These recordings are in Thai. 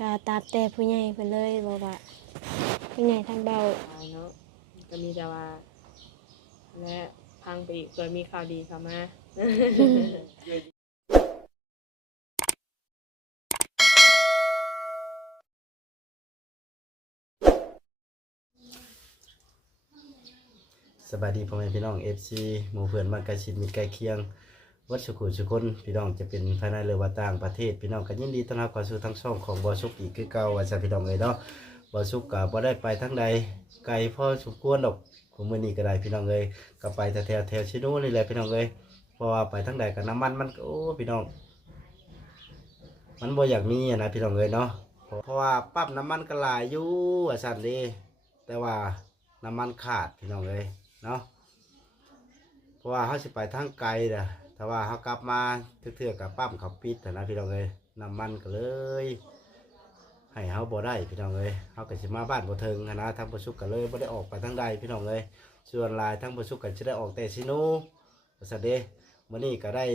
ก็ตามแต่ผู้ใหญ่เพิ่นเลยบอกว่าผู้ใหญ่ทางเบาเนาะก็มีแต่ว่าและพังไปอีกเกิดมีข่าวดีเข้ามา สบายดีพ่อแม่พี่น้อง FC หมู่เพื่อนบ้านใกล้ชิดมิตรใกล้เคียงวัดสุขุมสุคนพี่น้องจะเป็นภายในหรือว่าต่างประเทศพี่น้องก็ยินดีต้อนรับเข้าสู่ทั้งช่องของบ่สุกอีกคือเก่าว่าจะพี่น้องเลยเนาะบ่สุกก็บ่ได้ไปทั้งใดไกลพอสมควรดอกมื้อนี้ก็ได้พี่น้องเลยก็ไปแถวชิโน่นี่แหละพี่น้องเลยเพราะว่าไปทั้งใดก็น้ำมันมันโอ้พี่น้องมันบ่อยากมีนะพี่น้องเลยเนาะเพราะว่าปั๊มน้ำมันก็หลายอยู่ว่าซั่นเด้แต่ว่าน้ำมันขาดพี่น้องเลยเนาะเพราะว่าเขาสิไปทางไกลนะถ้าว่าเขากลับมาเทื่อๆกับปั๊มเขาปิดนะพี่น้องเลยน้ำมันก็เลยให้เขาบ่ได้พี่น้องเลยเขาก็สิมาบ้านบ่เทิงนะทางบ่สุกก็เลยบ่ได้ออกไปทางใดพี่น้องเลยส่วนลายทางบ่สุกก็จะได้ออกแต่ซิโนว่าซั่นเด้มื้อนี้ก็ได้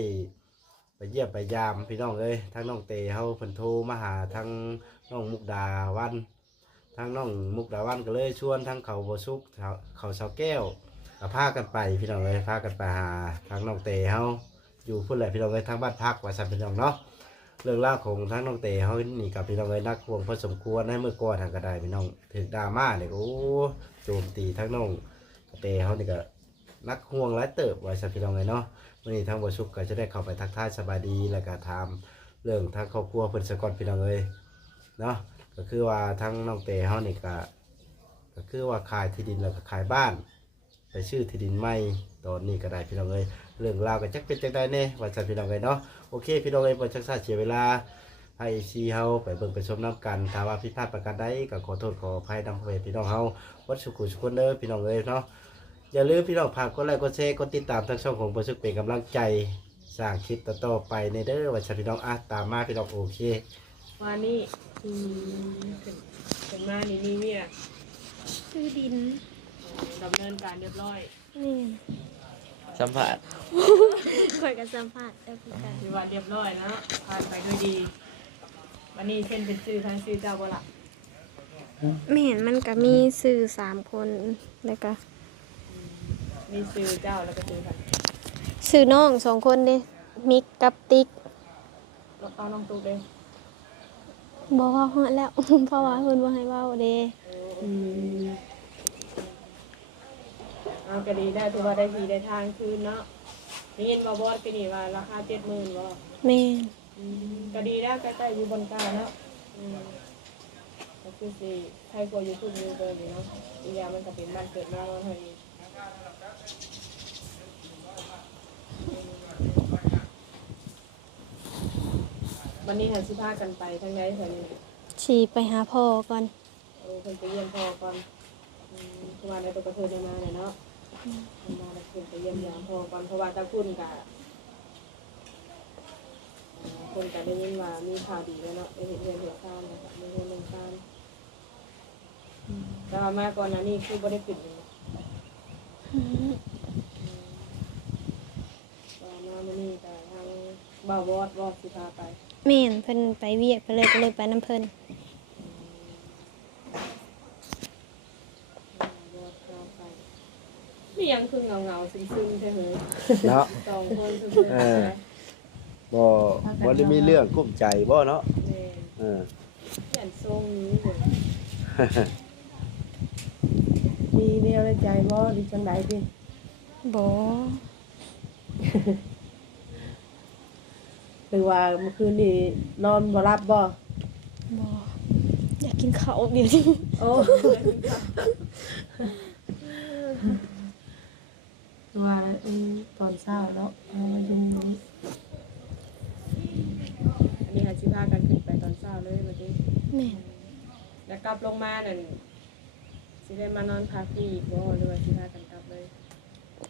ไปเยี่ยมไปยามพี่น้องเลยทางน้องเตเขาเพิ่นโทรมาหาทางน้องมุกดาวันทางน้องมุกดาวันก็เลยชวนทางเขาบ่สุกเขาเสาแก้วก็พากันไปพี่น้องเลยพากันไปหาทางน้องเตเขาอยู่พุ่นแหละพี่น้องเลยทางบ้านพักว่าซั่นพี่น้องเนาะเรื่องราวของทางน้องเตเขานี่กับพี่น้องเลยนักควงพอสมควรให้เมื่อก่อนทางกระไดพี่น้องถึงดราม่าเนี่ยโอ้โจมตีทางน้องเตเขานี่ก็นักห่วงหลายเติบว่าซั่นพี่น้องเลยเนาะวันนี้ทางบ่สุกก็จะได้เข้าไปทักทายสบายดีแล้วก็ถามเรื่องทางครอบครัวเพิ่นสะก่อนพี่น้องเลยเนาะก็คือว่าทางน้องเตเขานี่ก็คือว่าขายที่ดินแล้วก็ขายบ้านไปชื่อที่ดินใหม่ตอนนี้ก็ได้พี่น้องเลยเรื่องราวก็จักเป็นจังได๋แน่ว่าซั่นพี่น้องเลยเนาะโอเคพี่น้องเลยบ่จักซ่าเสียเวลาให้ซีเฮาไปเบิ่งไปชมน้ำกันถ้าว่าผิดพลาดประการใดก็ขอโทษขออภัยนำพ่อแม่พี่น้องเฮาวัดสุขุสุคนเด้อพี่น้องเลยเนาะอย่าลืมพี่น้องฝากกดไลค์กดแชร์กดติดตามทางช่องของบ่สุขเป็นกำลังใจสร้างคลิปต่อๆไปในเด้อว่าซั่นพี่น้องตามมาพี่น้องโอเค ว่านี่เป็นมานี่มีเนี่ย ซื้อดิน ดำเนินการเรียบร้อย นี่ สัมผัส ข่อยก็สัมภาษณ์ได้คือกัน มีวันเรียบร้อยแล้วผ่านไปด้วยดีวันนี้เส้นเป็นชื่อทั้งชื่อเจ้าบ่ละ ไม่เห็นมันก็มีสื่อ3 คนแล้วก็ มีชื่อเจ้าแล้วก็ชื่อค่ะ สื่อน้อง2 คนเด้มิกกับติ๊ก แล้วเอาน้องตุ๊กเลย บอกว่าฮอดแล้ว เพราะว่าเพิ่นบ่ให้เว้าเด้ เอาก็ดีได้ถือว่าได้ทีได้ทางคืนเนาะนี่เห็นมาบอสปีนี้ว่าราคา70,000บ่ แม่น ก็ดีแล้วใกล้ๆอยู่บนกลางแล้วก็คือสิใครกลัวอยู่ทุกอยู่เลยเนาะอีกอย่างมันก็เป็นบ้านเกิดมาแล้วเฮ้ยวันนี้หันสิพากันไปทางไหนเพิ่น สิไปหาพ่อก่อน เพิ่นไปเยี่ยมพ่อก่อนคือว่าในตัวกระเทยได้มาเนี่ยเนาะมาแล้วเพิ่นไปเยี่ยมยามพ่อก่อนเพราะว่าตาคุณกะคนก็ได้ยินว่ามีข่าวดีแล้วเนาะได้เห็นเรื่องเหตุการณ์นะคะมีเรื่องเมืองการแต่ว่ามาก่อนหน้านี้คือบ่ได้ปิดเลยว่ามามื้อนี้ก็ทางบ่าวอดสิพาไป แม่นเพิ่นไปเวียกไปเลยก็เลยไปน้ำเพิ่น นี่ยังคือเงาๆซึมๆใช่ไหม เนาะ สองคนซึม เออ บ่ได้มีเรื่องกุ้มใจบ่เนาะ ๆเนี่ย เออ เปลี่ยนทรงนี้เลย ดีเดียวในใจบ่ดีจังไดดิ บ่ หรือว่าเมื่อคืนนี้นอนบ่รับบ่ บ่อยากกินข้าวเดี๋ยวนี้ โอ้ว่าตอนเช้าเนาะมันจะมี อันนี้ค่ะสิพากันขึ้นไปตอนเช้าเลยเมื่อกี้ แม่น แล้วกลับลงมานั่นสิได้มานอนพักที่อีกบ่หรือว่าสิพากันกลับเลย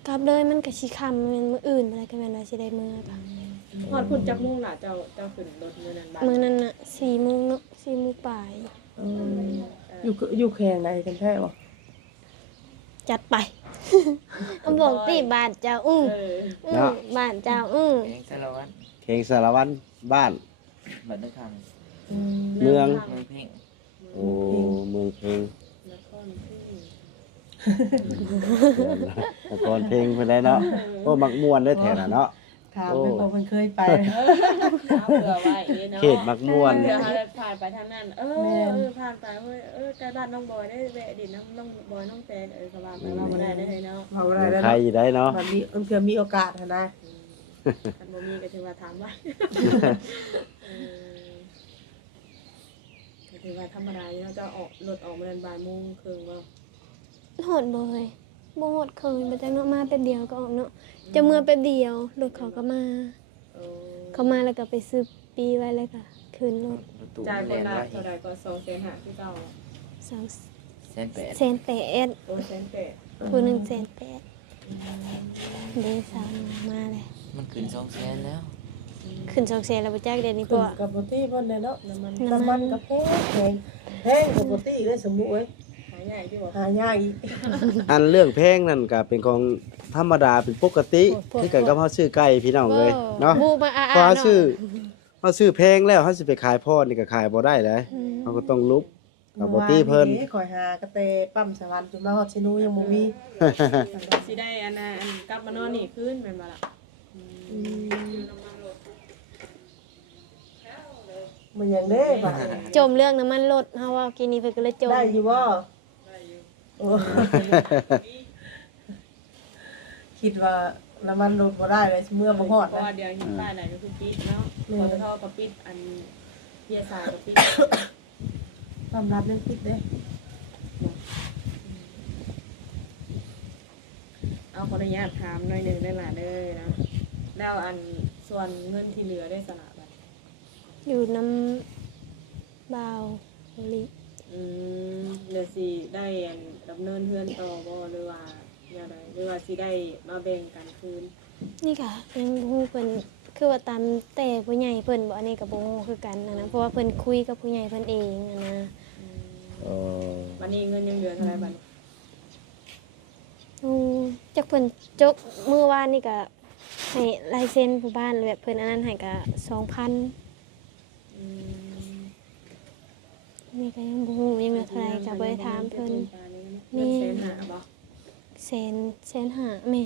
กลับเลยมันก็สิค่ำแม่นมื้ออื่นอะไรก็แม่นว่าสิได้มื้อก็ ฮอดพุ่นจักมุ่งล่ะเจ้าขึ้นรถมื้อนั้นบ้าน มื้อนั้นน่ะ4 โมงเนาะ4 โมงปลาย อยู่แข่งไหนกันแท้บ่ จัดไป เอาบอกติบ้านเจ้าบ้านเจ้าแกงสารวัตร เข่งสารวัตรบ้าน บัตรนึกทาง เมือง เมืองเพ เพลง นครเพลง ละครเพลงเพิ่นได้เนาะโอ้มักม่วนได้แถวน่ะเนาะ ถามไปบ่เพิ่นเคยไป เอาเผื่อไว้เนาะ เขตมักม่วน เดี๋ยวเราผ่านไปทางนั้นผ่านไปเฮ้ยใกล้บ้านน้องบอยได้แวะดินน้องบอยน้องแตนก็ว่าไปว่าบ่ได้ได้เนาะ เฮาได้แล้ว ใคร เนาะ อยู่ได้เนาะ มันมีเพื่อมีโอกาสหั้นนะ คันบ่มีก็ถือว่าถามว่าถือว่าธรรมดาอยู่เนาะจะออกรถออกมาบ่ายโมงครึ่งบ่ โหดบ่เฮ้ยบ่โหดเคยบ่จักเนาะมาแป๊บเดียวก็ออกเนาะจะเมื่อแป๊บเดียวรถเขาก็มา เขามาแล้วก็ไปซื้อปีไว้แล้วก็คืนรถ รถตู้ จ่าย แล คน น ละ ไว้ เท่าใดก็2,500คือเก่า 2 1,800,000 แสนแปด โอ้1,800,000 ผู้หนึ่งแสนแปดเด้สาวมาเลย มันขึ้น200,000แล้ว ขึ้น2แสนแล้วบ่จักเดี๋ยวนี้ ขึ้ ก็ นกับบ่ตี้เพิ่นเลยเนาะ น้ำมัน น้ำมันก็แพงกับบ่ตี้เลยสมมุติเอ้ย หายใหญ่ที่บ่ หายากอีก อันเรื่องแพงนั่นก็เป็นของธรรมดาเป็นปกติคือกันกับเฮาซื้อไก่พี่น้องเลยเนาะ บูมาอา พอ ๆ เฮา เนาะ ซื้อแพงแล้วเฮาสิไปขายพ่อนี่ก็ขายบ่ได้เลยเฮาก็ต้องลุบกับบ่ตี้เพิ่น มื่อวาข่อยหากระเตปั๊มสวรรค์จนมาฮอดชินูยังบ่มี สิได้อันกลับมานอนนี่คืนแม่นบ่ล่ะ มันหยังเด้บัด จมเรื่องน้ำมันลดเฮาว่ากินนี่เพิ่นก็เลยจม ได้อยู่บ่ได้อยู่โอ้คิดว่าน้ำมันลดบ่ได้เลยเมื่อบ่ฮอด เพราะ นะ ว่าเดี๋ยวเห็นป้ายไหนก็คือปิดเนาะปตทก็ปิดอันเฮียสายก็ปิด ความลับยังปิดเด้ เอาขออนุญาตถามหน่อยหนึงได้ล่ะเด้อนะแล้วอันส่วนเงินที่เหลือได้สละบัด อยู่น้ำบ่าวลิ เดี๋ยวสิได้อันดำเนินเพื่อนต่อบ่หรือว่าแนวใดหรือว่าสิได้มาแบ่งกันคืน นี่ค่ะยังบ่ฮู้เพิ่นคือว่าตามแต่ผู้ใหญ่เพิ่นบ่อันนี้ก็บ่ฮู้คือกันนะเพราะว่าเพิ่นคุยกับผู้ใหญ่เพิ่นเองนะ วันนี้เงินยังเหลือเท่าไหร่บัด จักเพิ่นจกมื้อวานนี่ก็ให้ลายเซ็นผู้บ้านแบบเพิ่นอันนั้นให้ก็ 2,000 นี่ก็ยังบ่ฮู้ยังเหลือเท่าไหร่ก็บ่ได้ถามเพิ่น มี มี 1,500,000บ่ 1,500,000แม่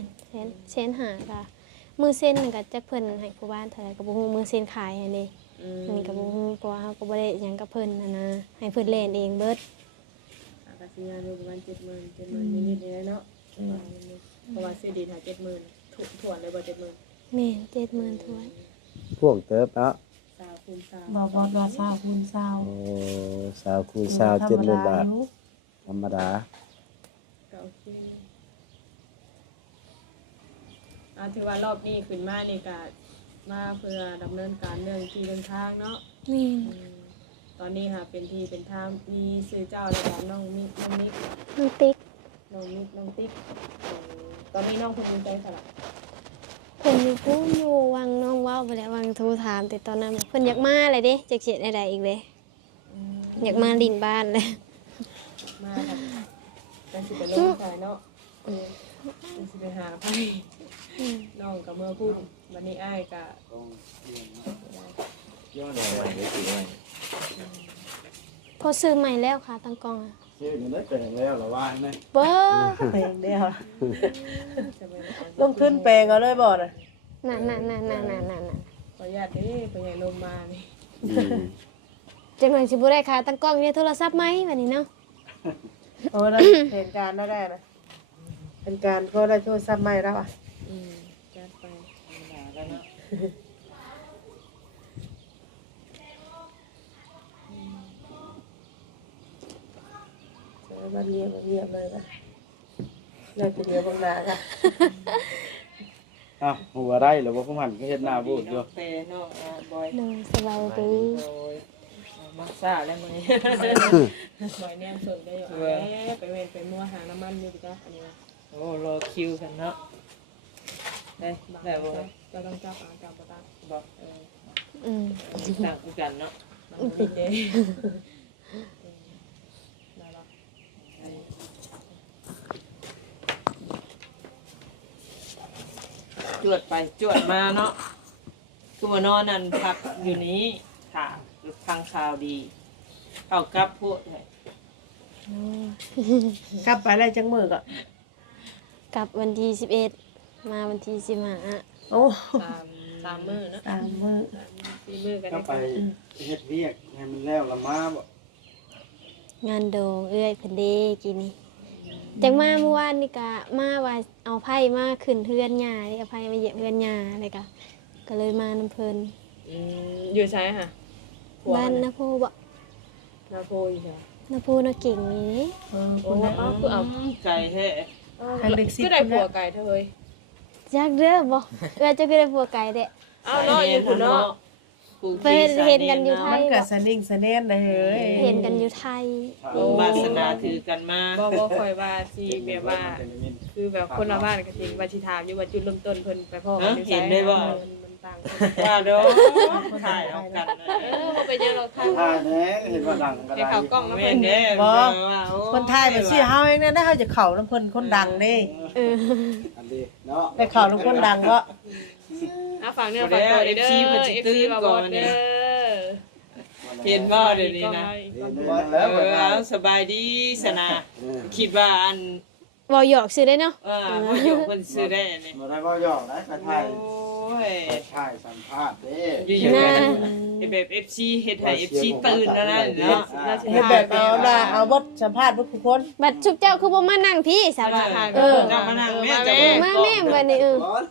น1,500,000ก็มื้อเซ็นนั่นก็จักเพิ่นให้ผู้บ้านเท่าไหร่ก็บ่ฮู้มื้อเซ็นขายอันนี้อันนี้ก็บ่ฮู้เพราะว่าเฮาก็บ่ได้หยังกับเพิ่นนะให้เพิ่นเล่นเองเบิด กสิยาอยู่ประมาณ70,000นิดๆนี่แหละเนาะเพราะว่าซื้อดินหา70,000ถ่วนเลยบ่70,000 แม่น70,000ถ้วน พวกเติบเนาะ 20คูณ3 บ่บ่ว่าซาวคูณซาว โอ้20คูณ20 70,000 บาทธรรมดา ก็โอเคถือว่ารอบนี้ขึ้นมานี่ก็มาเพื่อดำเนินการเรื่องที่เดินทางเนาะ แม่น ตอนนี้ค่ะเป็นที่เป็นทางมีซื้อเจ้าแล้วก็น้องมิกน้องมิก น้องติ๊ก น้องมิกน้องติ๊กตอนนี้น้องเพิ่นมีใจสละ เพิ่นอยู่พู้นอยู่วังน้องเว้าไปแล้ววังโทรถามแต่ตอนนั้นเพิ่นอยากมาเลยเด้จักสิได้อีกเด้อยากมาลินบ้านเลย มาครับจังสิไปลงใส่เนาะจังสิไปหาไผน้องกับเมื่อพูดวันนี้อ้ายก็ พอซื้อใหม่แล้วค่ะตังกล้องอะ ซื้อมันได้แต่งแล้วเหรอว่าไหม เบ้อ แปลงเดียว จะไป ลงทุนแปลงเอาเลยบ่น่ะ นั่นขออนุญาตเด้พ่อใหญ่ลมมานี่ จังหน่อยสิบ่ได้ค่ะตังกล้องเนี่ยโทรศัพท์ไหมวันนี้เนาะ โอ้ได้เหตุการณ์ได้นะเป็นการก็ได้โทรศัพท์ใหม่แล้วอ่ะ จัดไป มาเงียบเลยนะได้ทีเดียวบางนาค่ะ อ้าวหัวได้หรือว่าผู้หันก็เฮ็ดหน้าบูดอยู่ เปเนาะบอย โดยสบายดี มักซ่าแล้วมื้อนี้บอยแนมสนได้อยู่ไปเว้นไปมัวหาน้ำมันอยู่จ้ะอันนี้ โอ้รอคิวกันเนาะได้ได้บ่ จะต้องจับอ่านจับบ่ตา บอก อืม ต่างกันเนาะ ปิดเด้ได้ละ จวดไปจวดมาเนาะคือว่านอนนั่นพักอยู่นี้ค่ะฟังข่าวดีเข้ากับพวก กลับไปแล้วจังมื้อก็ กลับวันที่11มาวันที่15 โอ้ ตามมื้อเนาะ 3มื้อ 4มื้อก็ ก็ ได้ ไปเฮ็ดเวียกให้มันแล้วละมาบ่ งานโดงเอื้อยเพิ่นเด้กินนี่จังมาเมื่อวานนี่ก็มาว่าเอาไผ่มาขึ้นเฮือนหญ้านี่เอาไผ่มาเหยียบเฮือนหญ้าอะไรก็เลยมานำเพิ่น อยู่ไสค่ะ บ้านนาโพบ่ นาโพอยู่จ้ะ นาโพนาเก่งนี่ เออ โอ้ คุณนะ เอาคือเอา ไก่แท้ ทางเด็กสิ คือได้ผัวไก่เธอเฮ้ย จักเด้อบ่เอื้อยจะคือได้ผัวไก่เด้ เอาเนาะอยู่พุ่นเนาะ ไปเห็นกันอยู่ไท มัน ย ก็ บ่ สนิ่งสะแน่นได้เฮ้ย เห็นกันอยู่ไทย วาสนาถือกันมา บ่ค่อยว่าสิแบบว่า คือแบบคนละบ้านก็จริงว่าสิถามอยู่ว่าจุดเริ่มต้นเพิ่นไปพ่อกันอยู่ไสมันต่างกัน ว่าเด้อถ่ายเอากันนะ บ่เป็นจังหรอกค่ะ ถ้าแหน่เห็นว่าดังก็ ให้ ได้ เขากล้องนะ แม่ เพิ่น นเด้ บ่ ว่าโอ้ คนไทยบ่สิเฮาเองนะเฮาจะเข้านำเพิ่นคนดังเด้ เออ อันนี้เนาะ ไปเข้านำคนดังบ่ อ่ะฝากเนื้อฝากตัวเด้อ FC มาบ่เด้อ เห็นบ่เดี๋ยวนี้นะ เห็นแล้วบ่ได้ เอาสบายดีสนาคิดว่าอัน เว้าหยอกซื่อได้เนาะ ว่าอยู่เพิ่นซื้อได้นี่ บ่ได้บ่หยอกนะไปถ่าย โอ้ย ไปถ่ายสัมภาษณ์เด้ อยู่ๆกันแบบ FC เฮ็ดให้ FC ตื่นแล้วนะเนาะ เฮ็ดแบบเอาล่ะเอาบทสัมภาษณ์เบ่ทุกคน บัดชุบเจ้าคือบ่มานั่งพี่สาว่า เออเจ้ามานั่งแม่เจ้า มาแม่บัดนี้ร้อน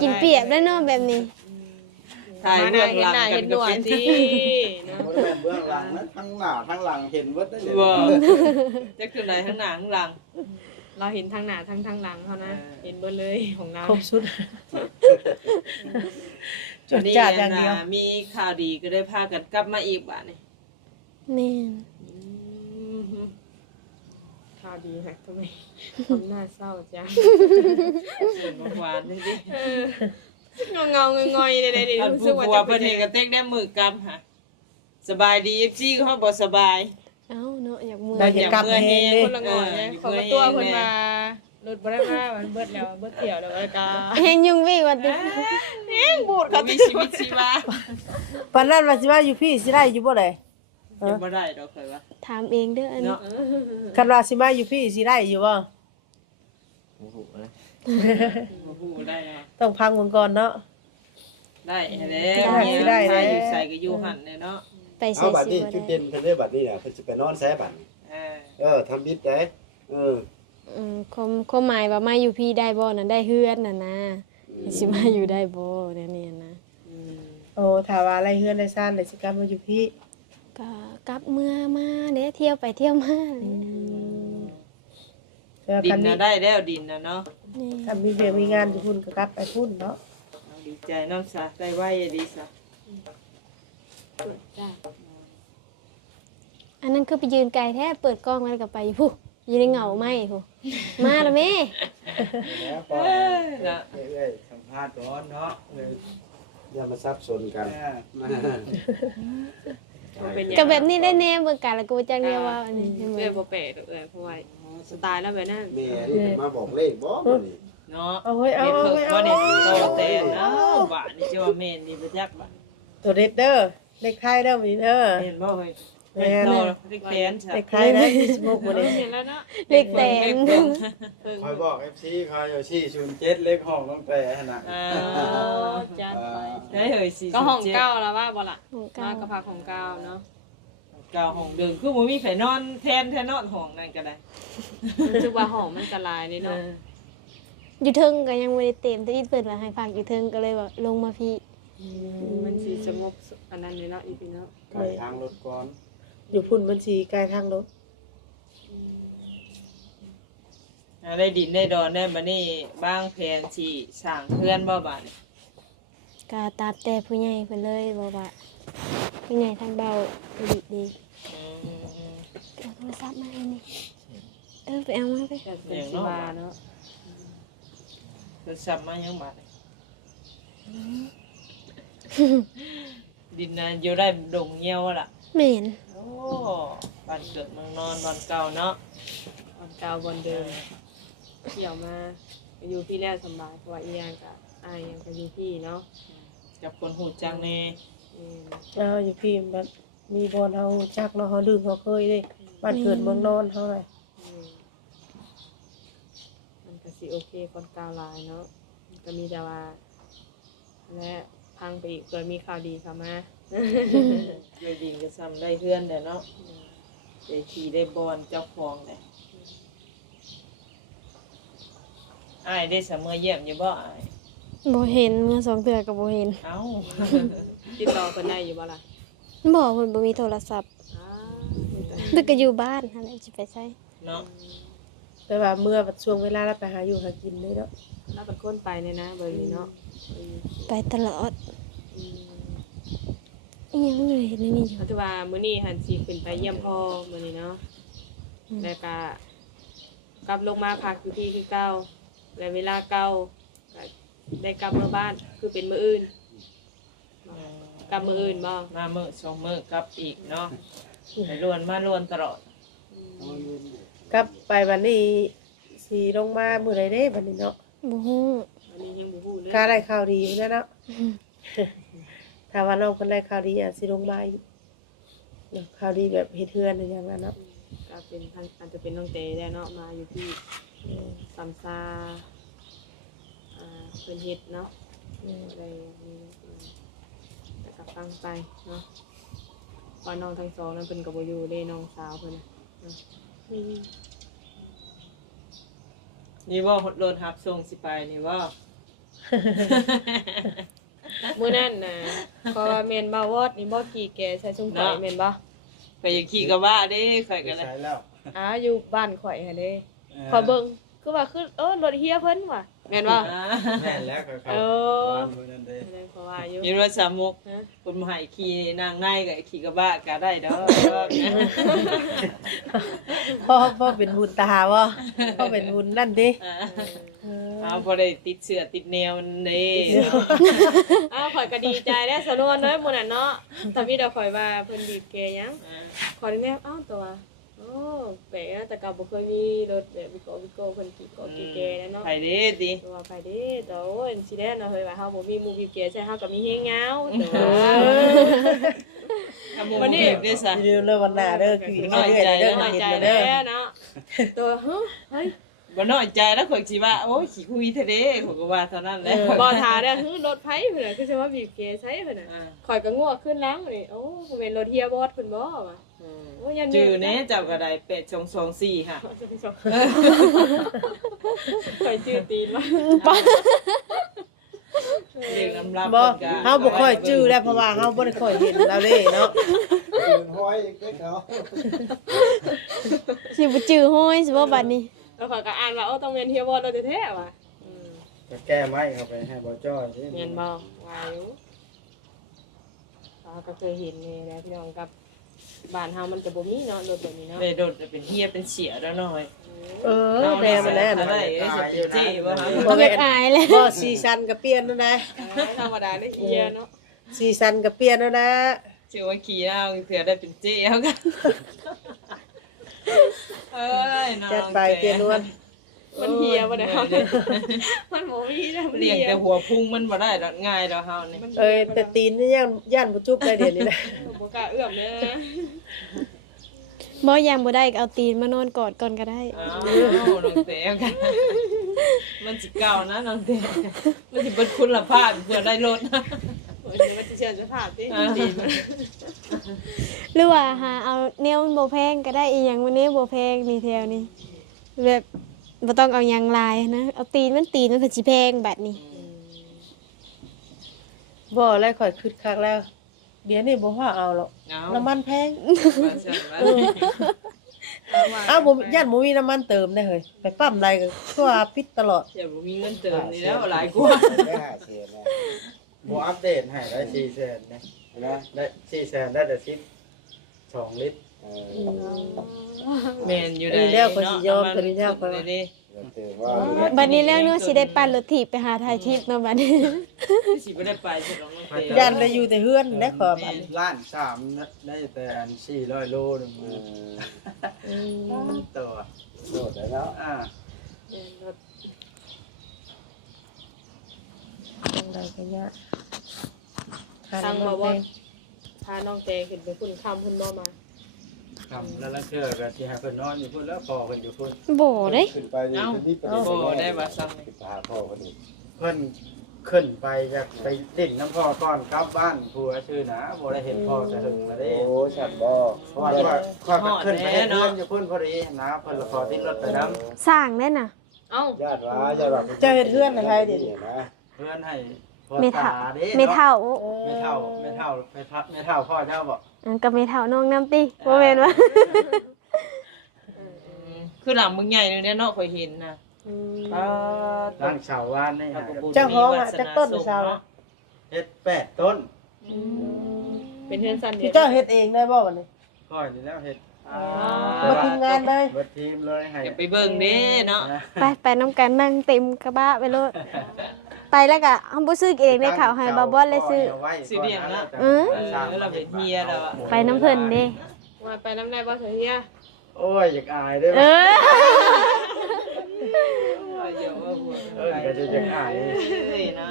กินเปียกได้เนาะแบบนี้ ถ่ายเบื้องหลังกันก็เป็น ที่เนาะ บ่ได้แม่นเบื้องหลังนะทั้งหน้าทั้งหลังเห็นเบิดได้เลย บ่จะคือไหนข้างหน้าข้างหลัง เราเห็นทางหน้าทางหลังเขานะเห็นเบิดเลยของเรา ครบสุดจดจ่าอย่างเดียว มีข่าวดีก็ได้พากันกลับมาอีกบ้านนี่ แม่น ข่าวดีค่ะทำไมทำหน้าเศร้าจัง หวานจริง เงาๆงอยๆเลยๆ ๆอัน รู้สึ ผู้ กว่า ผัว จะ เพิ่นเองก็เต็กได้มือกำค่ะสบายดี FC เฮาบ่สบาย เอ้าเนาะอยากเมื่อ ได้ ย จะกลับเฮงเด้ คนละงอนเนี่ยขอมาตัวคนมารถบ่ได้มามันเบิดแล้วเบิดเที่ยวแล้วก็ เฮงยุ่งวิ่งว่าติ บูดเขามีชีวิตชีวา ปานนั้นว่าสิว่าอยู่พี่สิได้อยู่บ่ได้ ยังบ่ได้ดอกเคยว่า ถามเองเด้ออันนี้ เนาะ คันว่าสิมาอยู่พี่สิได้อยู่บ่ โอ้โหเลย บ่ฮู้ได้เนาะ ต้องพังมันก่อนเนาะ ได้แล้วเนี่ย ได้ ใคร ได้ อยู่ใส่ก็อยู่หั่นเลยเนาะ ไป เอา ใส่ บัด สิ นี้ บ่ จุด ได้ เด่นเพิ่นได้บัดนี้น่ะเพิ่นสิไปนอนแซ่บัดนี้ ทำบิดได้ความหมายว่ามาอยู่พี่ได้บ่น่ะได้เฮือนน่ะนะสิมาอยู่ได้บ่เดี๋ยวนี้นะ โอ้ถ้าว่าอะไรเฮือนได้ซ่านได้สิกลับมาอยู่พี่ ก็กลับเมื่อมาเด้เที่ยวไปเที่ยวมาเลย แต่ว่า ดิ คั น นนี้ น่ะได้แล้วดินน่ะเนาะ นี่ ถ้ามีเวียกมีงานอยู่พุ่นก็กลับไปพุ่นเนาะ เอาดีใจน้ำซะได้ไว้ดีซะ อันนั้นคือไปยืนไกลแท้เปิดกล้องแล้วก็ไปอยู่ผู้อยู่ในเหงาไหมผู้มาแล้วแม่ แล้วก็ น่ะ เอ้ยสัมภาษณ์ก่อนเนาะอย่ามาซับซ้อนกัน เป็น ก็แบบนี้ได้แน่เบิ่งกันแล้วก็บ่จักแน่ว่าอันนี้ใช่ไหม เอ้ยบ่แปลกเอ้ยเพราะว่าสไตล์แล้วแบบนั้น แม่นี่มาบอกเลขบ่มื้อนี้ เนาะ เอาเฮ้ยเอา เฮ็ด เอา เพิ่น เฮ้ย บ่ เอา ได้โตแต่เนาะบ้านนี่เจ้าว่าแม่นนี่บ่จักบ้าน ตัวเด็ดเด้อเลขไทยเด้อมีเด้อ เห็นบ่เฮ้ย แม่น โตเล็กแขนซะ เลขไทยนะ26บ่ได้ เห็นแล้วเนาะ เล็กแตน คอยบอก FC คอยอยู่ที่07เลขห้องต้องไปหั่นน่ะ จัดไป ได้เฮ้ย4 ก็ห้องเก้าแล้วว่าบ่ล่ะ ของ มา เก่า ก็พักของเก้าเนาะ เก้าห้องเดิมคือบ่มีไผนอนแทนนอนห้องนั่นก็ได้ รู้สึกว่าห้องมันจะลายนี่เนาะ อยู่เทิงก็ยังบ่ได้เต็มแต่อีเพิ่นว่าให้ฝากอยู่เทิงก็เลยว่าลงมาพี่ มันสิสงบอันนั้นเลยเนาะอีพี่เนาะ ไก่ทางรถก่อน อยู่พุ่นมันสิใกล้ทางรถ ได้ดินได้ดอนได้บัดนี้บางแผนสิสร้างเรือนบ่บาดนี้ ก็ตามแต่ผู้ใหญ่เพิ่นเลยบอกว่าผู้ใหญ่ทางเบาดี อืม เอาโทรศัพท์มาให้นี่ไปเอามาไป จะเป็นสิว่าเนาะ คือซ้ำมายังบาดนี้ดินน่ะอยู่ได้ดงเหี่ยวล่ะ แม่น โอ้บ้านเกิดเมืองนอนบ้านเก่าเนาะ บนเก่าบนเดิมเที่ยวมาอยู่พี่แล้วสบายเพราะว่าอีหยังก็อายยังก็อยู่พี่เนาะ กับคนหูจังแน่ เอาอยู่พี่มัน มีบอลเฮาจักเนาะเฮาดึงเฮาเคยเด้บ้านเกิดเมืองนอนเฮาไง มันก็สิโอเคก่อนกาวหลายเนาะมันก็มีแต่ว่าและพังไปอีกเกิดมีข่าวดีเข้ามา เลยดีก็ซ้ำได้เพื่อนแต่เนาะได้ขี่ได้บอลเจ้าของเลยอ้ายได้เสมอเยี่ยมอยู่บ่อ้าย บ่เห็นเมื่อ2เทื่อก็บ่เห็น เอ้า ติดต่อเพิ่นได้อยู่บ่ล่ะ บ่เพิ่นบ่มีโทรศัพท์ อ้า ตึกก็อยู่บ้านหั่นแหละสิไปไส เนาะ แต่ว่าเมื่อช่วงเวลาเราไปหาอยู่หากินเลยเนาะ เราเป็นคนไปเนี่ยนะเบอร์นี้เนาะ ไปตลอดอีหยังเลยเห็นนี่อยู่ เขาถือว่ามื้อนี้หันสิขึ้นไปเยี่ยมพ่อมื้อนี้เนาะแล้วก็กลับลงมาพักอยู่ที่คือเก่าและเวลาเก่าก็ได้กลับมาบ้านคือเป็นมื้ออื่นกลับมื้ออื่นบ่ มามื้อสองมื้อกลับอีกเนาะไปลวนมาลวนตลอด กลับไปวันนี้สิลงมามื้อใดเด้บัดนี้เนาะ บ่ฮู้ อันนี้ยังบ่ฮู้เลย ถ้าได้ข่าวดีอยู่แล้วเนาะ ถ้าว่าน้องเพิ่นได้ข่าวดีอาจสิลงมาอีกเนาะข่าวดีแบบเฮ็ดเฮือนอะไรอย่างนั้นเนาะ ก็เป็นทางอาจจะเป็นน้องเตได้เนาะมาอยู่ที่ซัมซาเพิ่นเฮ็ดเนาะอะไรนี่แต่ก็ฟังไปเนาะว่าน้องทั้งสองนั้นเพิ่นก็บ่อยู่เด้น้องสาวเพิ่นน่ะเนาะ นี่ว่าโดนหับส่งสิไปนี่ว่า มื้อนั้นน่ะเพราะว่าแม่นบ่าวอดนี่บ่ขี่แกใส่ชุมข่อยแม่นบ่ ไปอย่าขี่กับว่าเด้ข่อยกันเลย ใช้แล้ว อยู่บ้านข่อยหั่นเด้ขอเบิ่งคือว่าคือรถเฮียเพิ่นว่ะแม่นบ่ แม่นแล้วก็เขา เออ บ้านมื้อนั้นเด้ แม่นเพราะว่าอยู่ ยินว่าสามุก ฮะ คุณมาให้ขี่นางในกับขี่กับบ้าก็ได้เด้อ พ่อเป็นบุญตาบ่พ่อเป็นบุญนั่นเด้ เอาพอได้ติดเสื้อติดแนวนี่ ข่อยก็ดีใจแล้วสนวนเด้อมื้อนั้นเนาะแต่มีแต่ข่อยว่าเพิ่นบีบแกหยังข่อยแม่ตัวโอ้แปลกแต่ก็บ่เคยมีรถแบบวิโก้เพิ่นขี่เกาะขี่แกแล้วเนาะ ไปเด้ดิ ตัวไปเด้ตัวโอ้ยสิได้เนาะเฮ้ยว่าเฮาบ่มีหมู่บีบแกใช่เฮาก็มีเฮงเหงาตัว ทำมันนี่ได้ซะ เรื่องวันหน้าเด้อคือ น้อยใจ เด้อ น้อย เห็น ใจ เด้ แล้ อ วเนาะตัวเฮ้ย บ่น้อยใจแล้วข่อยสิว่าโอ้ยขี้คุยเท่เด้ข่อยก็ว่าเท่านั้นแหละ บ่ทาเด้อรถไผเพิ่นน่ะคือสิว่าบีบแกใช้เพิ่นน่ะข่อยก็งัวขึ้นหลังนี่โอ้บ่แม่นรถเฮียบอสเพิ่นบ่ว่ะโอ้ยัน จื้อแน่เจ้าก็ได้8224ค่ะ ข่อยชื่อตีนว่า เรียกน้ำรับ บ่เฮาบ่ค่อยจื้อแล้วเพราะว่าเฮาบ่ได้ค่อยเห็นแล้วเด้เนาะ ยืนห้อยเด้เขา สิบ่จื้อห้อยสิบ่บัดนี้ แล้วข่อยก็อ่านว่าต้องเป็นเฮียบอสโดยแท้ๆว่ะ ก็แก้ไม้เข้าไปให้บ่จ้อยสิ เมียนบ่ว่าอยู่เราก็เคยเห็นนี่แหละพี่น้องกับบ้านเฮามันจะบ่มีเนาะรถแบบนี้เนาะ เลยโดดเป็นเฮียเป็นเสียแล้วหน่อย แม่มันแน่ อะ นะ ไรจะเป็นจี้บ่ฮะ บ่อยากอายเลย บ่ซีซันก็เปลี่ยนแล้วนะ ธรรมดาได้เฮียเนาะ ซีซันก็เปลี่ยนแล้วนะ ชื่อว่าขี่เอาเผื่อได้เป็นจี้เอากันเอ้ยน้อง จัดไปเปลี่ยนนวล มันเฮียบ่ได้เฮามันบ่มีแล้วมัน เลี้ยง เฮีย แต่หัวพุ่งมันบ่ได้ดอกง่ายดอกเฮานี่ แต่ตีนนี่ย่านบ่จุบได้เดี๋ยวนี้นะ บ่กล้าเอื้อมเด้อ บ่ยังบ่ได้ก็เอาตีนมานอนกอดก่อนก็ได้ อ้าวน้องเต๋อกันมันสิเก่านะน้องเต๋อมันสิเบิดคุณภาพเพื่อได้รถนะ โอ้ยมันสิเชื่อสภาพติ หรือว่าหาเอาแนวมันบ่แพงก็ได้อีหยังวันนี้บ่แพงนี่แถวนี้แบบบ่ต้องเอาหยังหลายนะเอาตีนมันเพิ่นสิแพงบัดนี้ บ่แล้วค่อยคิดคักแล้ว เดี๋ยวนี้บ่ว่าเอาหรอกน้ำมันแพงบ่ย่านบ่มีน้ำมันเติมได้เฮ้ยไปปั๊มใดก็คือว่าปิดตลอด อย่าบ่มีเงินเติมนี่แล้วหลายกว่า ได้500,000นะบ่อัปเดตให้ได้400,000นะได้400,000ได้แต่12ลิตร แม่นอยู่ได้ นี่แล้วก็สิยอมตัวนี้แล้วก็ เลยดิ บัดนี้แล้วนู้สิได้ปั่นรถถีบไปหาถ่ายคลิปเนาะบัดนี้ สิบ่ได้ไปสิน้องเต๋ ย่านได้อยู่แต่เฮือนและขอบัด ล้านสามได้แต่อัน400โลนึงตัวโดดได้แล้วทางใดก็ยาก ทางบ่บ่ พาน้องเตขึ้นไปพุ่นคำพุ่นบ่มา ครับแล้วลังเทื่อก็สิให้เพิ่นนอนอยู่พุ่นแล้วพ่อเพิ่นอยู่พุ่น บ่เด้ ขึ้นไปนี่เป็นนี่ประเด็น โอ้ได้บ่ซ้ำ ขึ้นไปหาพ่อคนนี้ เพิ่นขึ้นไปอยากไปเล่นน้ำพ่อก่อนกลับบ้านผัวชื่อนะบ่ได้เห็นพ่อแต่ถึงมาเด้ โอ้ฉันบ่ เพราะว่าข้อยก็ขึ้นไปเฮ็ดเรือนอยู่พุ่นพอดีนะเพิ่นละขอติดรถไปนำ สร้างได้น่ะ เอ้า ญาติว่า เจ้าเฮ็ดเฮือนให้ใครดิ นะ เพื่อนให้พ่อ ไม่เท่า ตาเด้ ไม่เท่า ไม่เท่าไปพักไม่เท่าพ่อเจ้าบ่ อันก็ไม่เท่าน้องน้ำติบ่แม่นว่า คือหลังมึงใหญ่เลยเนี่ยเนาะข่อยเห็นน่ะ ร่างชาวบ้านนี่ฮะ เจ้าของอ่ะจักต้นเช้าอ่ะ เฮ็ด8ต้น เป็นเพื่อนสันเดี ที่ ยว เจ้าเฮ็ดเองได้บ่บัดนี้ ค่อยนี่แล้วเฮ็ด มาทีมงานได้ เบิดทีมเลยให้ อย่าไปเบิ่งเด้เนาะ ไปน้ำกันนั่งเต็มกระบะไปโลดไปแล้วก็เฮาบ่ซื้อเองได้ข่าวให้บ่บ่เลยซื้อ สิเบียงนะ เออ เราเป็นเฮียแล้วอะ ไปน้ำเพิ่นเด้ ว่าไปน้ำในบ่เสียเฮีย โอ้ยอยากอายเด้อ เออ เดี๋ยวว่าหัว เออก็จะอยากอาย เอ้ยนะ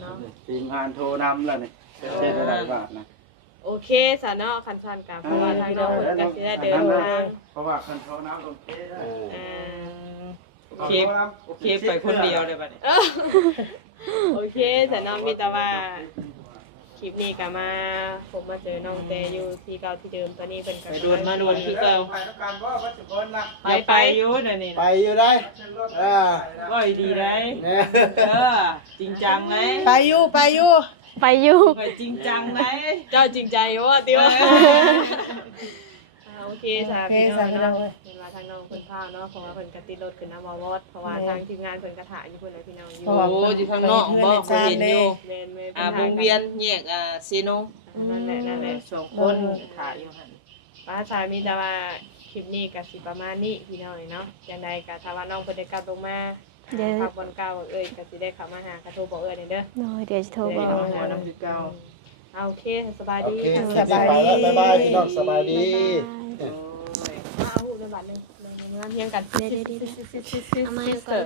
เนาะ ทีมงานโทรนำแล้วนี่เช็ดได้บาทนะ โอเคสะเนาะคันชันกันเพราะว่าทางน้องเพิ่นก็สิได้เดินทาง เพราะว่าคันโทรนำโอเคได้ อ่า โอเคโอเคไปคนเดียวเลยบัดนี้ โอเคสะเนาะมีแต่ว่าคลิปนี้ก็มาผมมาเจอน้องเตอยู่ที่เก่าที่เดิมตอนนี้เพิ่นก็ ไปดวนมาดวนคือเก่า ไปแล้วกันว่าวัดสุคนนะ ไปอยู่นั่นนี่ ไปอยู่ได้อ่า บ่ดีได้ เนี่ย เออจริงจังเลย ไปอยู่ ไปอยู่ ไปจริงจังเลย เจ้าจริงใจว่าติว่าโอเคสา โอเค พี่น้ สา อง พี่น้อง เนาะ เอ้ย เห็นว่าทางน้องเพิ่นพาเนาะเพราะว่าเพิ่นก็ติดรถขึ้นน้ำมาวอดเพราะว่าทางทีมงานเพิ่นก็ถ่ายอยู่เพิ่นเลยพี่น้องอยู่ โอ้อยู่ข้างนอกบ่เคยเห็นอยู่ แม่นๆ วงเวียนแยกซีโน นั่นแหละนั่นแหละ สองคนถ่ายอยู่หั่น ป้าสามีแต่ว่าคลิปนี้ก็สิประมาณนี้พี่น้องเนาะจังใดก็ถ้าว่าน้องเพิ่นได้กลับลงมา เดี๋ยว พักบนเก่าเอ้ยก็สิได้เข้ามาหากระโทรบอกเอ้ยเด้อ โอ้ยเดี๋ยวจะโทรบอก หมอน้ำคือเก่า เอาโอเคสบาย โอ ดี เคสบายแล้วบ๊ายบายพี่น้องสบายดี เอาหูเดี๋ยวบัดนึงเพียงกัน เดี๋ยวเอามาให้ก่อน